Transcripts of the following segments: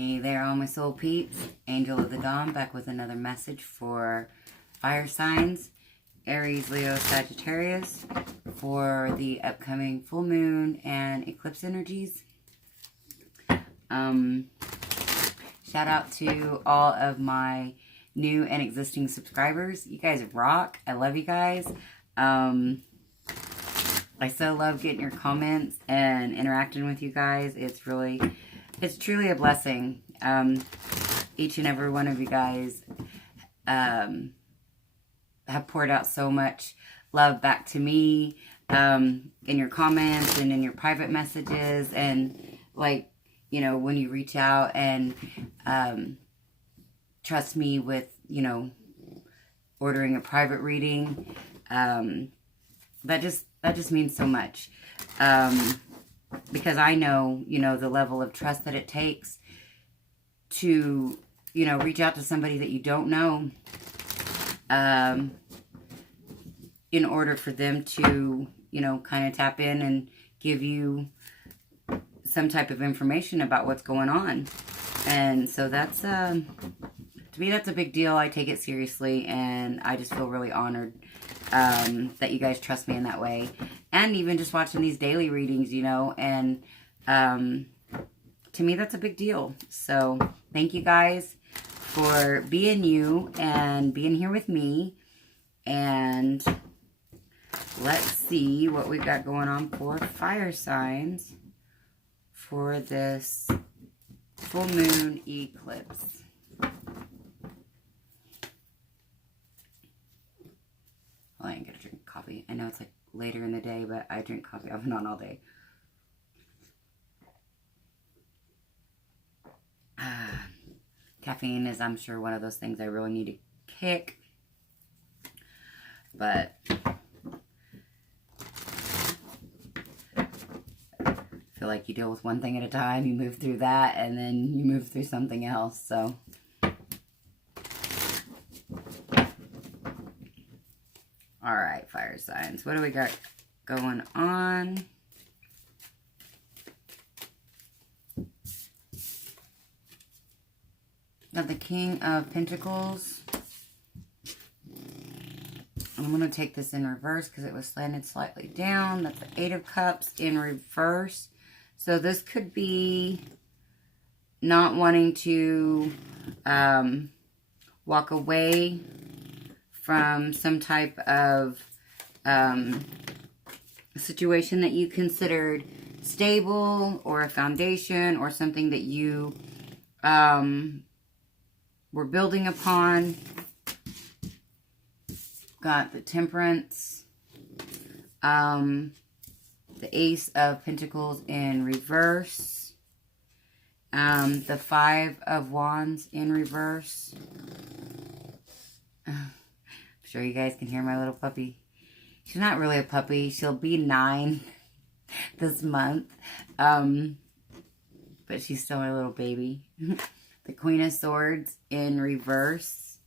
Hey there, all my soul peeps. Angel of the Dawn back with another message for fire signs, Aries, Leo, Sagittarius, for the upcoming full moon and eclipse energies. Shout out to all of my new and existing subscribers. You guys rock. I love you guys. I so love getting your comments and interacting with you guys. It's truly a blessing. Each and every one of you guys have poured out so much love back to me in your comments and in your private messages, and like, you know, when you reach out and trust me with, you know, ordering a private reading. That just means so much. Because I know, you know, the level of trust that it takes to, you know, reach out to somebody that you don't know, in order for them to, you know, kind of tap in and give you some type of information about what's going on. And so that's, to me, that's a big deal. I take it seriously, and I just feel really honored that you guys trust me in that way. And even just watching these daily readings, you know, and to me, that's a big deal. So thank you guys for being you and being here with me. And let's see what we've got going on for fire signs for this full moon eclipse. Well, I ain't gonna drink coffee. I know it's like later in the day, but I drink coffee off and on all day. Caffeine is, I'm sure, one of those things I really need to kick. But I feel like you deal with one thing at a time, you move through that, and then you move through something else. So all right, fire signs. What do we got going on? Got the King of Pentacles. I'm going to take this in reverse because it was slanted slightly down. That's the Eight of Cups in reverse. So this could be not wanting to walk away from some type of situation that you considered stable, or a foundation, or something that you were building upon. Got the Temperance, the Ace of Pentacles in reverse, the Five of Wands in reverse. I'm sure you guys can hear my little puppy. She's not really a puppy. She'll be 9 this month. But she's still my little baby. The Queen of Swords in reverse.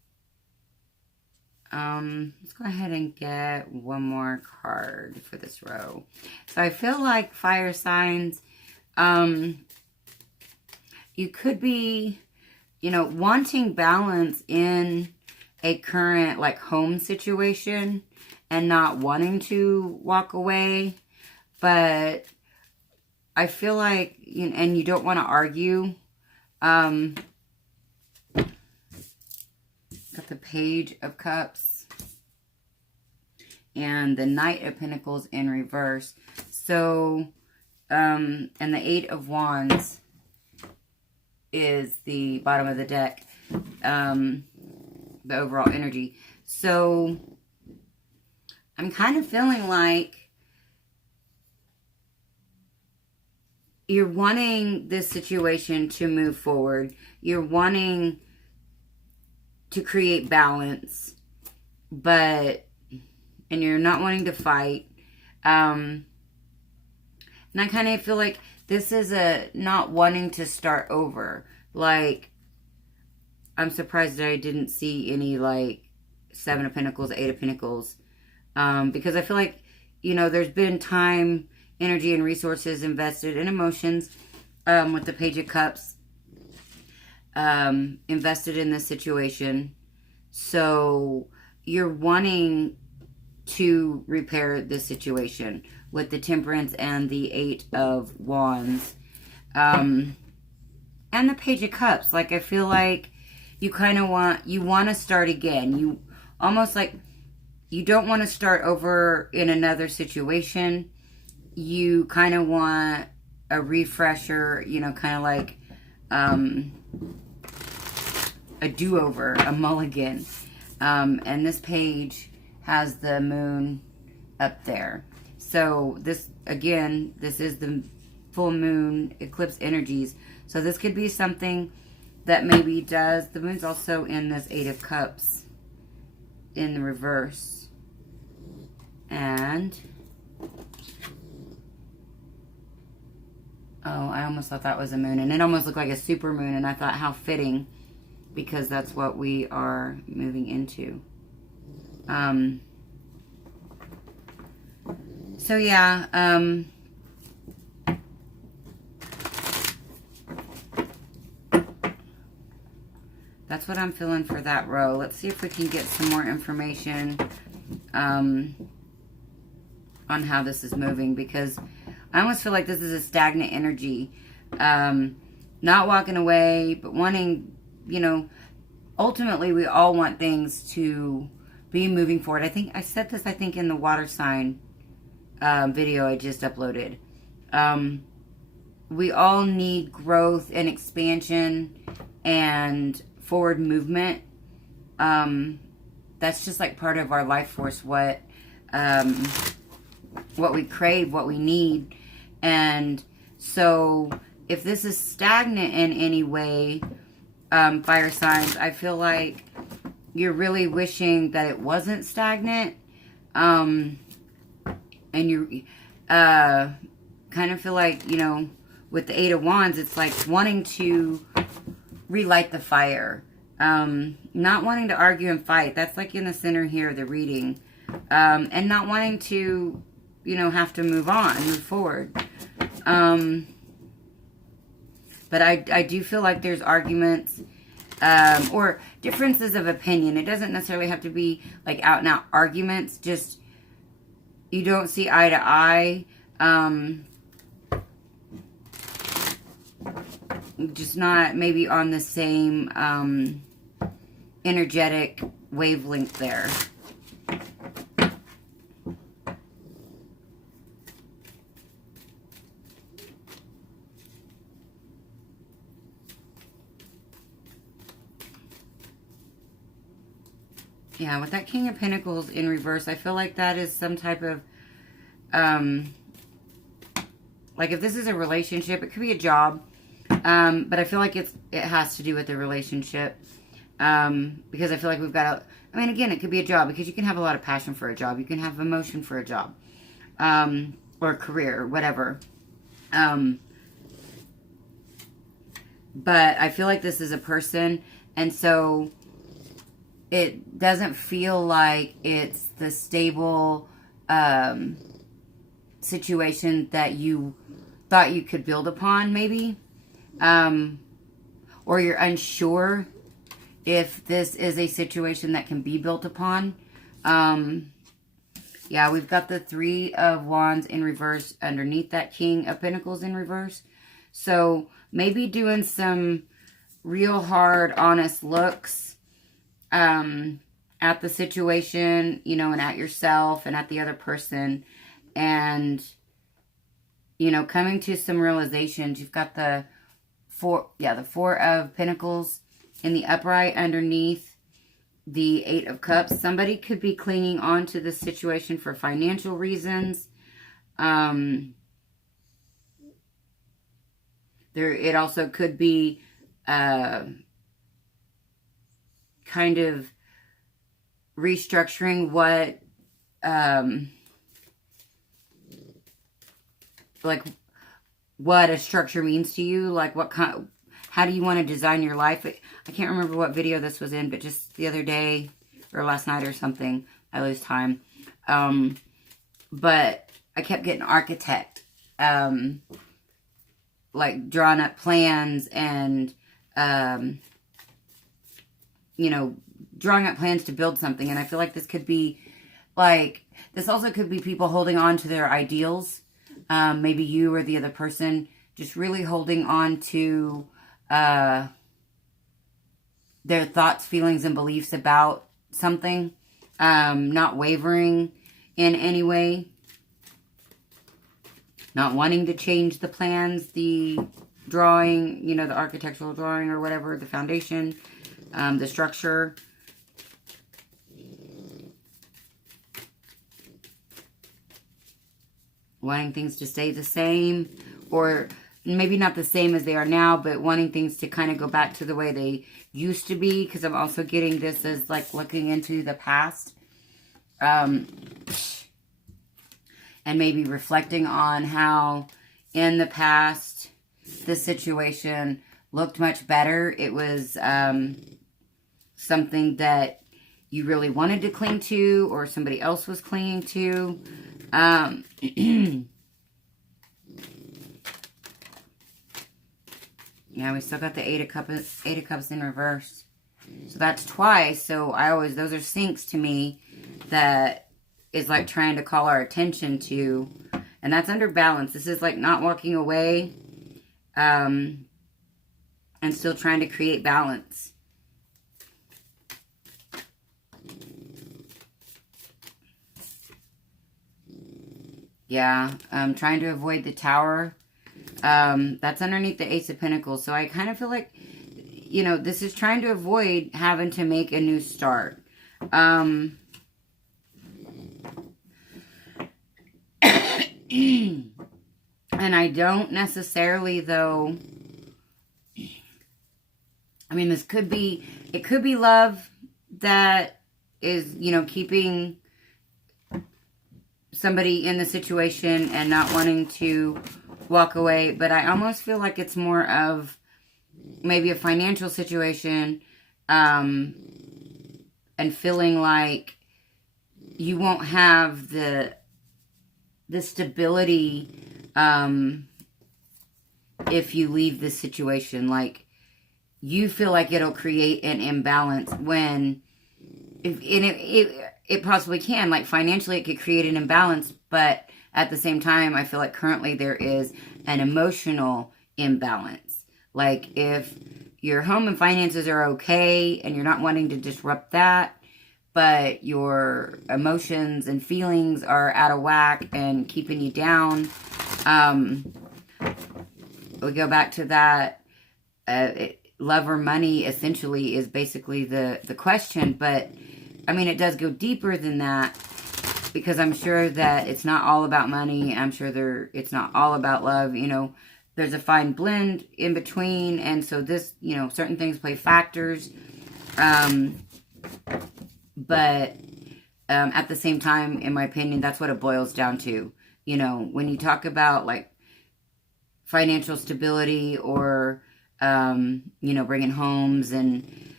Let's go ahead and get one more card for this row. So I feel like fire signs, you could be, you know, wanting balance in a current, like, home situation and not wanting to walk away. But I feel like, you know, and you don't want to argue. Got the Page of Cups and the Knight of Pentacles in reverse. So, and the Eight of Wands is the bottom of the deck, the overall energy. So, I'm kind of feeling like you're wanting this situation to move forward. You're wanting to create balance, and you're not wanting to fight. And I kind of feel like this is a not wanting to start over. Like, I'm surprised that I didn't see any, like, Seven of Pentacles, Eight of Pentacles. Because I feel like, you know, there's been time, energy, and resources invested in emotions with the Page of Cups. invested in this situation. So you're wanting to repair this situation with the Temperance and the Eight of Wands. And the Page of Cups. Like, I feel like you kind of want to start again. You almost like, you don't want to start over in another situation. You kind of want a refresher, you know, kind of like a do-over, a mulligan. And this page has the moon up there. So this, again, this is the full moon eclipse energies. So this could be something that maybe does, the moon's also in this Eight of Cups in the reverse. And, oh, I almost thought that was a moon. And it almost looked like a super moon. And I thought, how fitting, because that's what we are moving into. So yeah, that's what I'm feeling for that row. Let's see if we can get some more information on how this is moving, because I almost feel like this is a stagnant energy. Not walking away, but wanting, you know, ultimately we all want things to be moving forward. I think I said this, I think, in the water sign video I just uploaded. We all need growth and expansion and forward movement. That's just like part of our life force, what we crave, what we need. And so if this is stagnant in any way, fire signs, I feel like you're really wishing that it wasn't stagnant. And you kind of feel like, you know, with the Eight of Wands, it's like wanting to relight the fire. Not wanting to argue and fight. That's like in the center here of the reading. And not wanting to, you know, have to move on, move forward. But I do feel like there's arguments or differences of opinion. It doesn't necessarily have to be like out and out arguments. Just you don't see eye to eye. Just not maybe on the same energetic wavelength there. Yeah, with that King of Pentacles in reverse, I feel like that is some type of, like if this is a relationship, it could be a job, but I feel like it has to do with the relationship, because I feel like we've got to, I mean, again, it could be a job, because you can have a lot of passion for a job, you can have emotion for a job, or a career, or whatever, but I feel like this is a person, and so it doesn't feel like it's the stable situation that you thought you could build upon, maybe. Or you're unsure if this is a situation that can be built upon. Yeah, we've got the Three of Wands in reverse underneath that King of Pentacles in reverse. So maybe doing some real hard, honest looks at the situation, you know, and at yourself and at the other person, and, you know, coming to some realizations. You've got the Four of Pentacles in the upright underneath the Eight of Cups. Somebody could be clinging on to this situation for financial reasons. It also could be kind of restructuring what like what a structure means to you, like what kind, how do you want to design your life. I can't remember what video this was in, but just the other day or last night or something, I lose time, but I kept getting architect, like drawing up plans and you know, drawing up plans to build something. And I feel like this could be, like, this also could be people holding on to their ideals. Maybe you or the other person just really holding on to their thoughts, feelings, and beliefs about something. Not wavering in any way. Not wanting to change the plans, the drawing, you know, the architectural drawing or whatever, the foundation, the structure. Wanting things to stay the same, or maybe not the same as they are now, but wanting things to kind of go back to the way they used to be, because I'm also getting this as like looking into the past. And maybe reflecting on how in the past this situation looked much better. It was something that you really wanted to cling to, or somebody else was clinging to. Yeah, we still got the Eight of Cups in reverse. So that's twice. So those are syncs to me that is like trying to call our attention to. And that's under balance. This is like not walking away and still trying to create balance. Yeah, trying to avoid the Tower. That's underneath the Ace of Pentacles. So I kind of feel like, you know, this is trying to avoid having to make a new start. And I don't necessarily, though, I mean, it could be love that is, you know, keeping somebody in the situation and not wanting to walk away. But I almost feel like it's more of maybe a financial situation, and feeling like you won't have the stability if you leave this situation. Like, you feel like it'll create an imbalance when it possibly can. Like, financially it could create an imbalance, but at the same time I feel like currently there is an emotional imbalance. Like, if your home and finances are okay and you're not wanting to disrupt that, but your emotions and feelings are out of whack and keeping you down, we go back to that. Love or money essentially is basically the question. But I mean, it does go deeper than that, because I'm sure that it's not all about money. I'm sure it's not all about love. You know, there's a fine blend in between. And so this, you know, certain things play factors. But at the same time, in my opinion, that's what it boils down to. You know, when you talk about like financial stability, or, you know, bringing homes and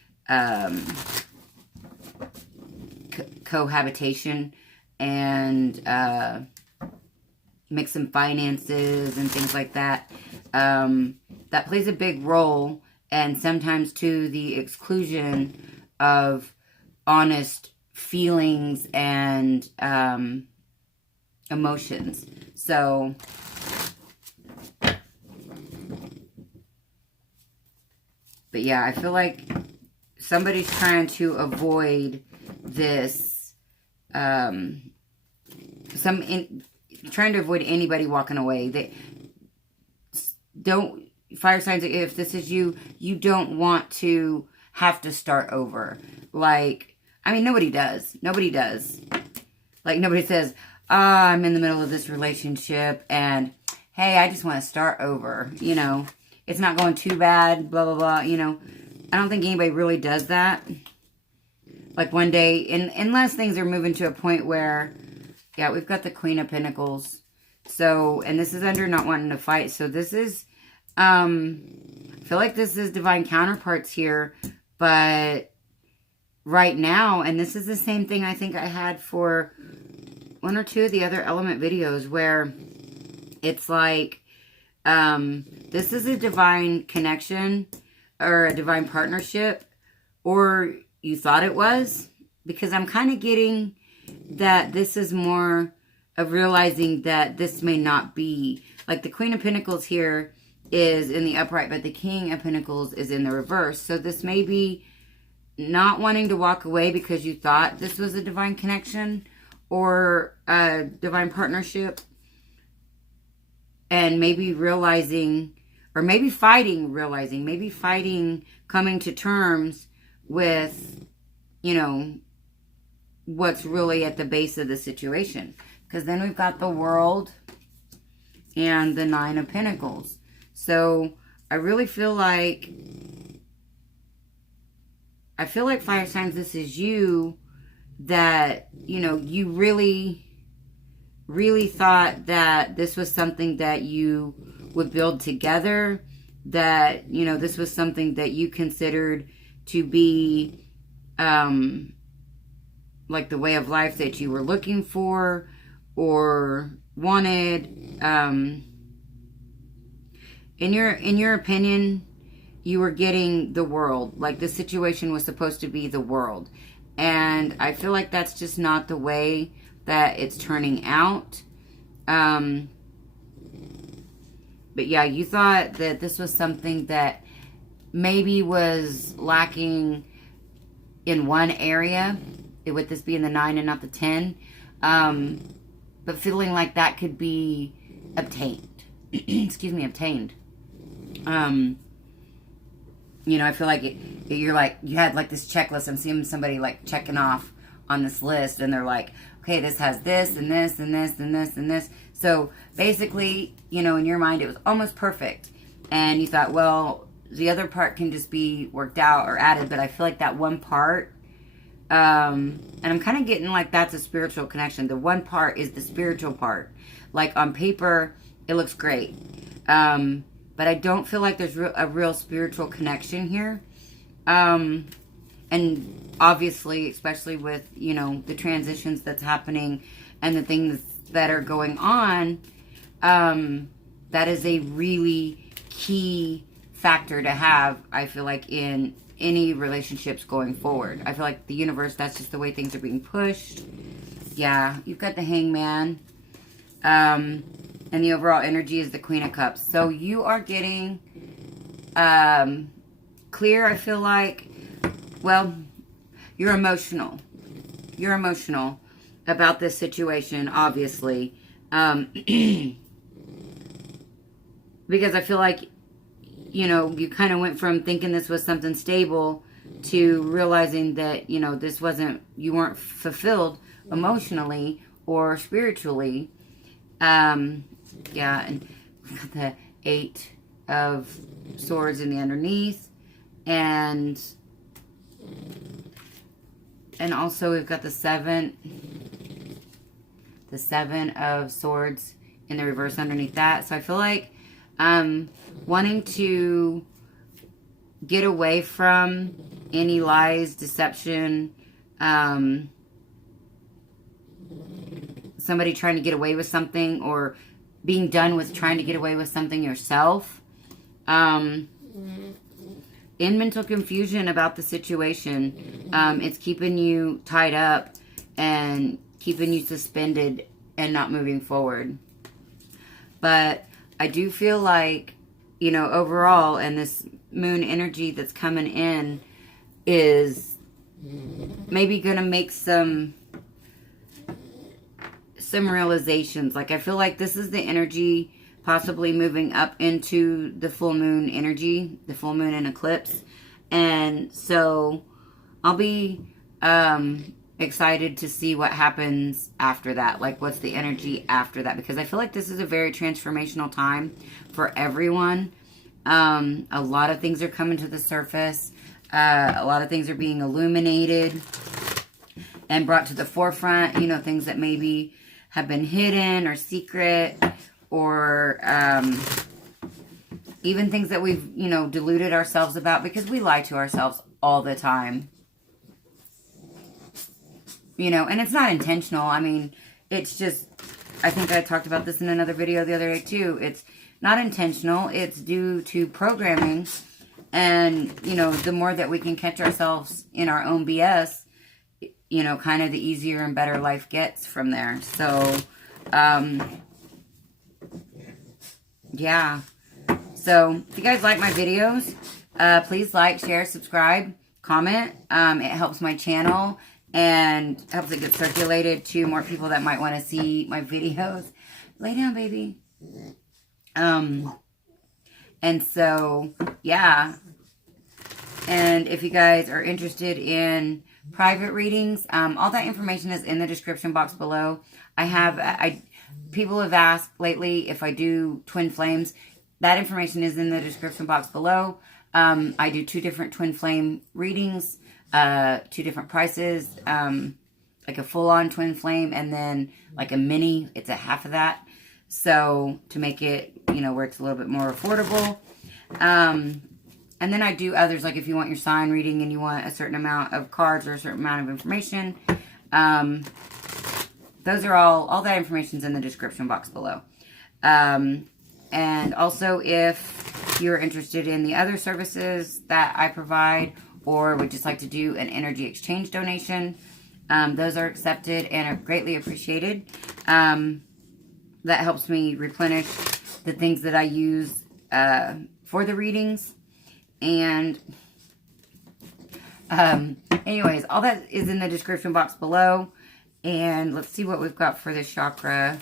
cohabitation and mixing finances and things like that, that plays a big role, and sometimes to the exclusion of honest feelings and emotions. So but yeah, I feel like somebody's trying to avoid this, trying to avoid anybody walking away. They don't, fire signs, if this is you, you don't want to have to start over. Like, I mean, nobody does. Nobody does. Like, nobody says, I'm in the middle of this relationship and, hey, I just want to start over. You know, it's not going too bad, blah, blah, blah. You know, I don't think anybody really does that. Like, one day, unless things are moving to a point where, yeah, we've got the Queen of Pentacles. So, and this is under not wanting to fight. So this is, I feel like this is divine counterparts here. But right now, and this is the same thing I think I had for one or two of the other element videos, where it's like, this is a divine connection, or a divine partnership, or you thought it was, because I'm kind of getting that this is more of realizing that this may not be. Like the Queen of Pentacles here is in the upright, but the King of Pentacles is in the reverse. So this may be not wanting to walk away because you thought this was a divine connection or a divine partnership, and maybe realizing, or maybe fighting, realizing, maybe fighting, coming to terms with, you know, what's really at the base of the situation. Because then we've got the World and the Nine of Pentacles. So I really feel like, fire signs, this is you, that, you know, you really, really thought that this was something that you would build together, that, you know, this was something that you considered to be like the way of life that you were looking for or wanted. In your opinion, you were getting the world. Like this situation was supposed to be the world. And I feel like that's just not the way that it's turning out. But yeah, you thought that this was something that maybe was lacking in one area, with this being the 9 and not the 10. But feeling like that could be obtained. Excuse me, obtained. You know, I feel like you had like this checklist. I'm seeing somebody like checking off on this list, and they're like, okay, this has this and this and this and this and this. So basically, you know, in your mind, it was almost perfect. And you thought, well, the other part can just be worked out or added. But I feel like that one part, and I'm kind of getting like that's a spiritual connection. The one part is the spiritual part. Like on paper, it looks great. But I don't feel like there's a real spiritual connection here. And obviously, especially with, you know, the transitions that's happening and the things that are going on, that is a really key factor to have, I feel like, in any relationships going forward. I feel like the universe, that's just the way things are being pushed. Yeah, you've got the Hangman. And the overall energy is the Queen of Cups. So you are getting clear, I feel like. Well, you're emotional. You're emotional about this situation, obviously. Because I feel like, you know, you kind of went from thinking this was something stable to realizing that, you know, this wasn't, you weren't fulfilled emotionally or spiritually. Yeah, and we've got the 8 of Swords in the underneath, and also we've got the 7 of Swords in the reverse underneath that. So I feel like wanting to get away from any lies, deception, somebody trying to get away with something, or being done with trying to get away with something yourself. In mental confusion about the situation. It's keeping you tied up and keeping you suspended and not moving forward. But I do feel like, you know, overall, and this moon energy that's coming in is maybe going to make some realizations. Like I feel like this is the energy possibly moving up into the full moon energy, the full moon and eclipse. And so I'll be excited to see what happens after that. Like what's the energy after that? Because I feel like this is a very transformational time for everyone. A lot of things are coming to the surface. A lot of things are being illuminated and brought to the forefront. You know, things that maybe have been hidden or secret, or even things that we've, you know, deluded ourselves about, because we lie to ourselves all the time. You know, and it's not intentional. I mean, it's just, I think I talked about this in another video the other day too. It's not intentional. It's due to programming And, you know, the more that we can catch ourselves in our own BS, you know, kind of the easier and better life gets from there. So, yeah. So, if you guys like my videos, please like, share, subscribe, comment. It helps my channel and helps it get circulated to more people that might want to see my videos. Lay down, baby. And so, yeah. And if you guys are interested in private readings, all that information is in the description box below. People have asked lately if I do twin flames. That information is in the description box below. I do 2 different twin flame readings, 2 different prices, like a full-on twin flame and then like a mini, it's a half of that. So to make it, you know, where it's a little bit more affordable. And then I do others, like if you want your sign reading and you want a certain amount of cards or a certain amount of information. Those are all that information's in the description box below. And also if you're interested in the other services that I provide or would just like to do an energy exchange donation, those are accepted and are greatly appreciated. That helps me replenish the things that I use for the readings. And anyways, all that is in the description box below. And let's see what we've got for the chakra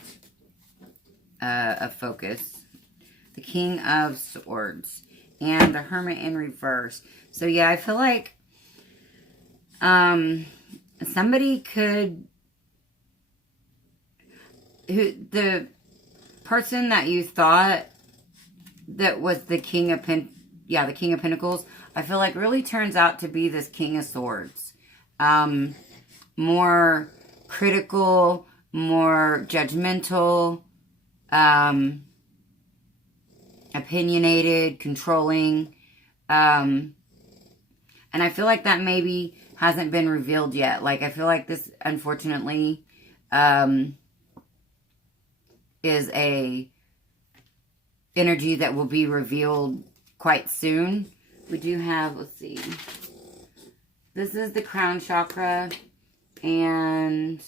of focus. The King of Swords and the Hermit in reverse. So yeah, I feel like somebody could... the person that you thought that was the King of the King of Pentacles, I feel like really turns out to be this King of Swords. More critical, more judgmental, opinionated, controlling. And I feel like that maybe hasn't been revealed yet. Like, I feel like this, unfortunately, is a energy that will be revealed quite soon. We do have, let's see, this is the crown chakra and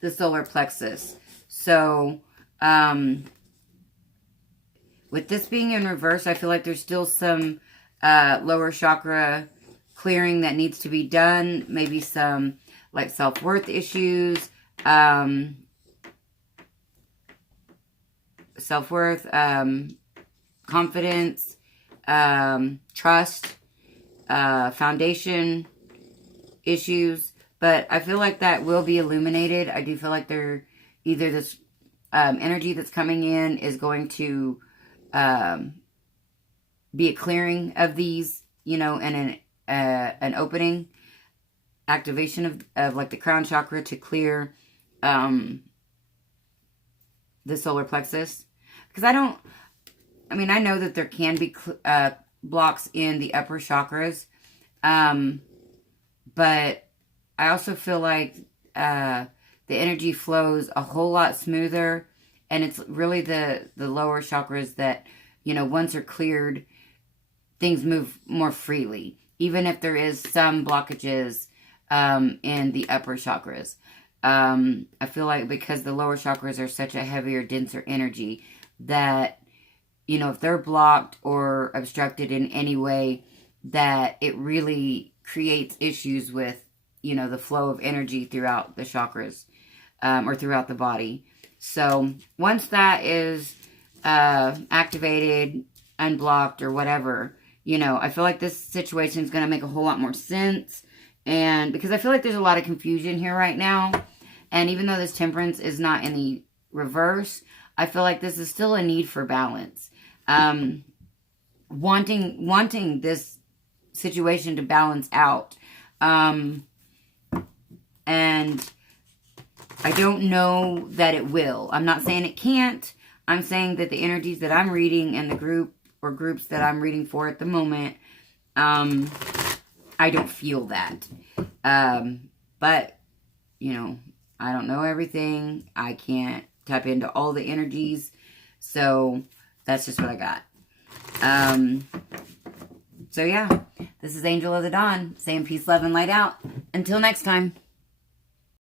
the solar plexus. So, with this being in reverse, I feel like there's still some lower chakra clearing that needs to be done. Maybe some like self-worth issues, self-worth, confidence, trust, foundation issues. But I feel like that will be illuminated. I do feel like either this energy that's coming in is going to be a clearing of these, you know, and an opening, activation of like the crown chakra to clear the solar plexus. Because I know that there can be blocks in the upper chakras, but I also feel like the energy flows a whole lot smoother, and it's really the lower chakras that, you know, once are cleared, things move more freely, even if there is some blockages in the upper chakras. I feel like because the lower chakras are such a heavier, denser energy that, you know, if they're blocked or obstructed in any way, that it really creates issues with, you know, the flow of energy throughout the chakras or throughout the body. So once that is activated, unblocked, or whatever, you know, I feel like this situation is going to make a whole lot more sense. And because I feel like there's a lot of confusion here right now. And even though this Temperance is not in the reverse, I feel like this is still a need for balance. Wanting this situation to balance out. And I don't know that it will. I'm not saying it can't. I'm saying that the energies that I'm reading and the group or groups that I'm reading for at the moment, I don't feel that. But, you know, I don't know everything. I can't tap into all the energies. So, That's just what I got. So yeah, this is Angel of the Dawn saying peace, love, and light out. Until next time.